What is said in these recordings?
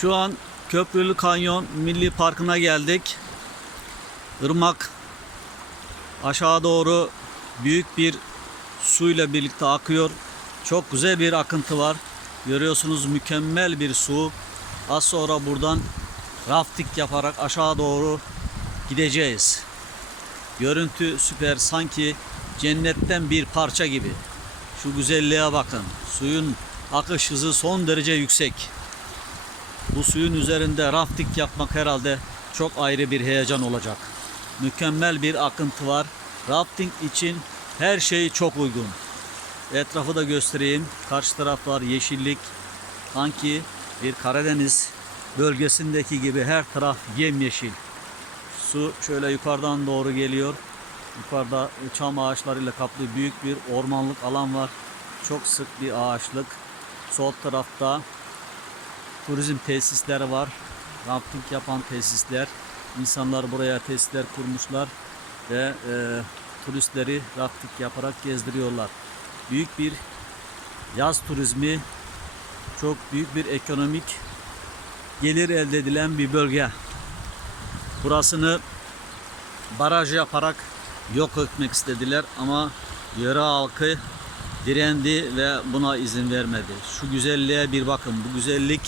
Şu an Köprülü Kanyon Milli Parkı'na geldik. Irmak aşağı doğru büyük bir suyla birlikte akıyor. Çok güzel bir akıntı var. Görüyorsunuz mükemmel bir su. Az sonra buradan rafting yaparak aşağı doğru gideceğiz. Görüntü süper sanki cennetten bir parça gibi. Şu güzelliğe bakın. Suyun akış hızı son derece yüksek. Bu suyun üzerinde rafting yapmak herhalde çok ayrı bir heyecan olacak. Mükemmel bir akıntı var. Rafting için her şey çok uygun. Etrafı da göstereyim. Karşı taraf var yeşillik. Sanki bir Karadeniz bölgesindeki gibi her taraf yemyeşil. Su şöyle yukarıdan doğru geliyor. Yukarıda çam ağaçlarıyla kaplı büyük bir ormanlık alan var. Çok sık bir ağaçlık. Sol tarafta turizm tesisleri var. Rafting yapan tesisler. İnsanlar buraya tesisler kurmuşlar ve e, turistleri rafting yaparak gezdiriyorlar. Büyük bir yaz turizmi, çok büyük bir ekonomik gelir elde edilen bir bölge. Burasını baraj yaparak yok etmek istediler ama yöre halkı direndi ve buna izin vermedi. Şu güzelliğe bir bakın. Bu güzellik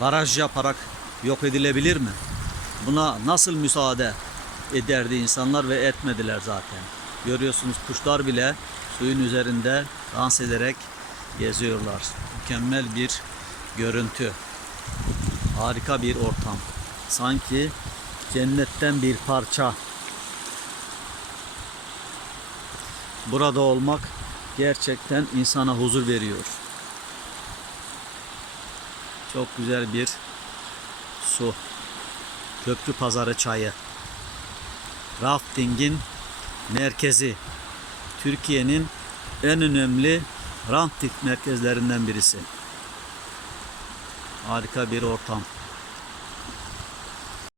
baraj yaparak yok edilebilir mi? Buna nasıl müsaade ederdi insanlar ve etmediler zaten. Görüyorsunuz kuşlar bile suyun üzerinde dans ederek geziyorlar. Mükemmel bir görüntü. Harika bir ortam. Sanki cennetten bir parça. Burada olmak gerçekten insana huzur veriyor. Çok güzel bir su. Köprü Pazarı çayı. Rafting'in merkezi. Türkiye'nin en önemli rafting merkezlerinden birisi. Harika bir ortam.